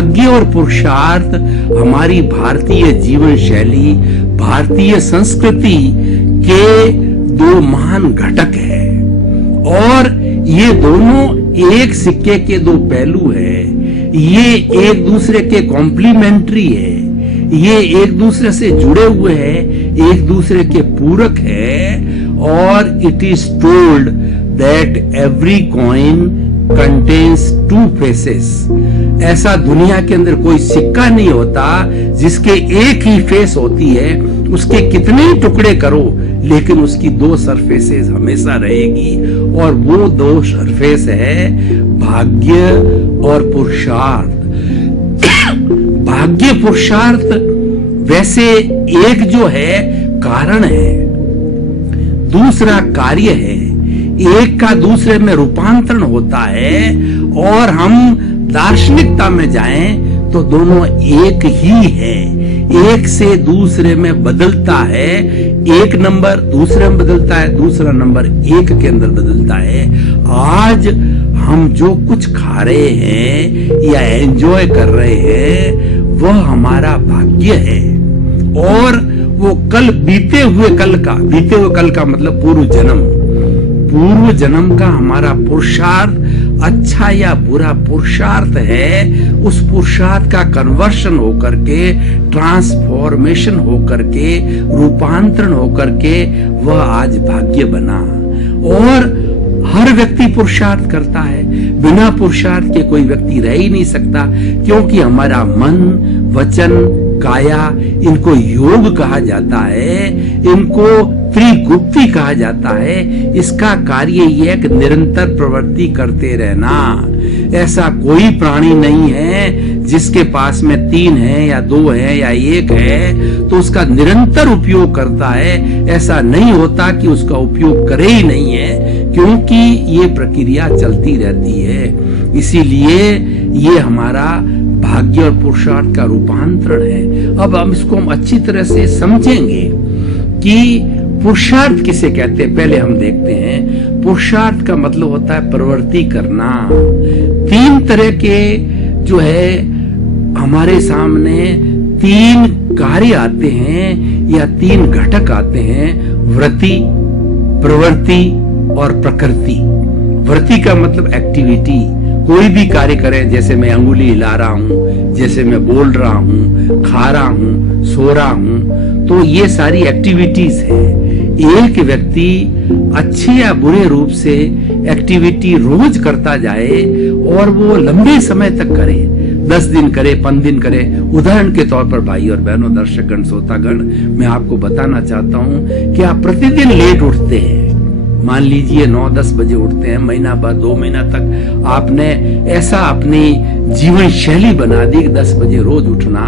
भाग्य और पुरुषार्थ हमारी भारतीय जीवन शैली, भारतीय संस्कृति के दो महान घटक है और ये दोनों एक सिक्के के दो पहलू है। ये एक दूसरे के कॉम्प्लीमेंट्री है, ये एक दूसरे से जुड़े हुए हैं, एक दूसरे के पूरक है। और it is told that every coin contains two faces. ऐसा दुनिया के अंदर कोई सिक्का नहीं होता जिसके एक ही फेस होती है। उसके कितने ही टुकड़े करो लेकिन उसकी दो सरफेसेस हमेशा रहेगी और वो दो सरफेस है भाग्य और पुरुषार्थ। भाग्य पुरुषार्थ वैसे एक जो है कारण है, दूसरा कार्य है। एक का दूसरे में रूपांतरण होता है और हम दार्शनिकता में जाएं तो दोनों एक ही है, एक से दूसरे में बदलता है। एक नंबर दूसरे में बदलता है, दूसरा नंबर एक के अंदर बदलता है। आज हम जो कुछ खा रहे हैं या एंजॉय कर रहे हैं वह हमारा भाग्य है और वो कल बीते हुए कल का मतलब पूर्व जन्म का हमारा पुरुषार्थ अच्छा या बुरा पुरुषार्थ है। उस पुरुषार्थ का कन्वर्शन होकर के, ट्रांसफॉर्मेशन होकर के, रूपांतरण होकर के वह आज भाग्य बना। और हर व्यक्ति पुरुषार्थ करता है, बिना पुरुषार्थ के कोई व्यक्ति रह ही नहीं सकता, क्योंकि हमारा मन, वचन, काया, इनको योग कहा जाता है, इनको त्रिगुप्ती कहा जाता है। इसका कार्य यह है कि निरंतर प्रवृत्ति करते रहना। ऐसा कोई प्राणी नहीं है जिसके पास में 3 है या 2 है या 1 है तो उसका निरंतर उपयोग करता है। ऐसा नहीं होता कि उसका उपयोग करे ही नहीं है, क्योंकि ये प्रक्रिया चलती रहती है। इसीलिए ये हमारा भाग्य और पुरुषार्थ का रूपांतरण है। अब हम इसको अच्छी तरह से समझेंगे कि पुरुषार्थ किसे कहते हैं। पहले हम देखते हैं पुरुषार्थ का मतलब होता है प्रवृत्ति करना। 3 तरह के जो है हमारे सामने 3 कार्य आते हैं या 3 घटक आते हैं, वृत्ति, प्रवृत्ति और प्रकृति। वृत्ति का मतलब एक्टिविटी, कोई भी कार्य करें, जैसे मैं अंगुली हिला रहा हूं, जैसे मैं बोल रहा हूं, खा रहा हूं, सो रहा हूं, तो ये सारी एक्टिविटीज है। एक व्यक्ति अच्छे या बुरे रूप से एक्टिविटी रोज करता जाए और वो लंबे समय तक करे, 10 दिन करे, 5 दिन करे। उदाहरण के तौर पर भाई और बहनों, दर्शकगण, श्रोतागण, मैं आपको बताना चाहता हूं कि आप प्रतिदिन लेट उठते हैं। मान लीजिए 9-10 बजे उठते हैं, महीना बाद 2 महीना तक आपने ऐसा अपनी जीवन शैली बना दी कि 10 बजे रोज उठना,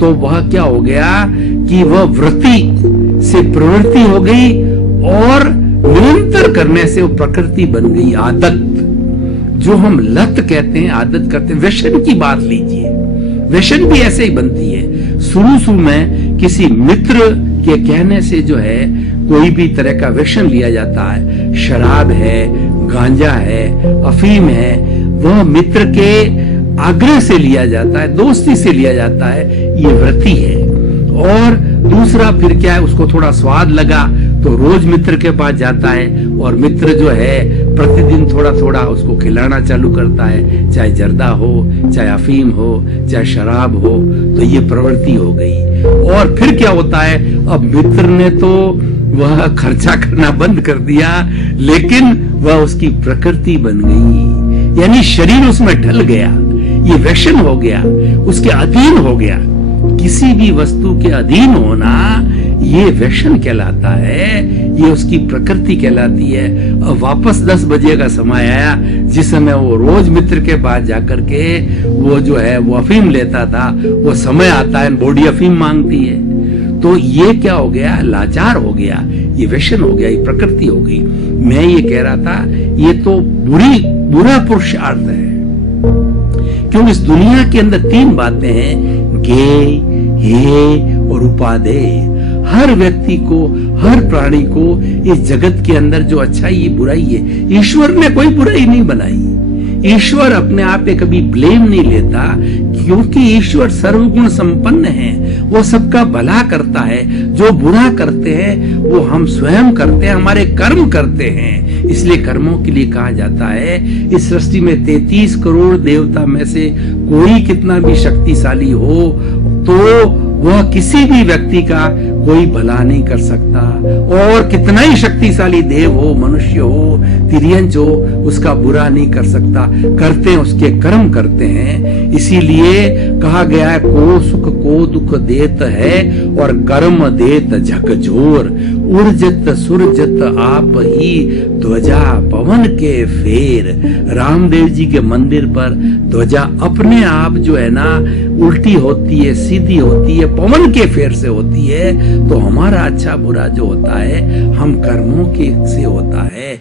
तो वह क्या हो गया कि वह वृत्ति से प्रवृत्ति हो गई और निरंतर करने से वो प्रकृति बन गई, आदत। जो हम लत कहते हैं, आदत करते हैं। व्यसन की बात लीजिए, व्यसन भी ऐसे ही बनती है। शुरू में किसी मित्र के कहने से जो है कोई भी तरह का व्यसन लिया जाता है, शराब है, गांजा है, अफीम है, वह मित्र के आग्रह से लिया जाता है, दोस्ती से लिया जाता है, ये वृत्ति है। और दूसरा फिर क्या है, उसको थोड़ा स्वाद लगा तो रोज मित्र के पास जाता है और मित्र जो है प्रतिदिन थोड़ा थोड़ा उसको खिलाना चालू करता है, चाहे जर्दा हो, चाहे अफीम हो, चाहे शराब हो, तो ये प्रवृत्ति हो गई। और फिर क्या होता है, अब मित्र ने तो वह खर्चा करना बंद कर दिया, लेकिन वह उसकी प्रकृति बन गई, यानी शरीर उसमें ढल गया, ये व्यसन हो गया, उसके अधीन हो गया। किसी भी वस्तु के अधीन होना ये व्यसन कहलाता है, ये उसकी प्रकृति कहलाती है। अब वापस 10 बजे का समय आया जिस समय वो रोज मित्र के पास जाकर के वो जो है वो अफीम लेता था, वो समय आता है बॉडी अफीम मांगती है, तो ये क्या हो गया, लाचार हो गया, ये व्यसन हो गया, ये प्रकृति हो गई। मैं ये कह रहा था ये तो बुरा पुरुषार्थ है, क्योंकि इस दुनिया के अंदर 3 बातें हैं, गे, हे और उपादेय। हर व्यक्ति को, हर प्राणी को इस जगत के अंदर जो अच्छाई है, बुराई है, ईश्वर ने कोई बुराई नहीं बनाई। ईश्वर अपने आप पे कभी ब्लेम नहीं लेता, क्योंकि ईश्वर सर्वगुण संपन्न है, वो सबका भला करता है। जो बुरा करते हैं वो हम स्वयं करते हैं, हमारे कर्म करते हैं। इसलिए कर्मों के लिए कहा जाता है इस सृष्टि में 33 करोड़ देवता में से कोई कितना भी शक्तिशाली हो तो वह किसी भी व्यक्ति का कोई भला नहीं कर सकता, और कितना ही शक्तिशाली देव हो, मनुष्य हो, तिर्यंच हो, उसका बुरा नहीं कर सकता। करते हैं उसके कर्म करते हैं। इसीलिए कहा गया है को सुख को दुख देत है और कर्म देत झकझोर। उर्जत सुरजत आप ही ध्वजा पवन के फेर। रामदेव जी के मंदिर पर ध्वजा अपने आप जो है ना उल्टी होती है, सीधी होती है, पवन के फेर से होती है। तो हमारा अच्छा बुरा जो होता है हम कर्मों के से होता है।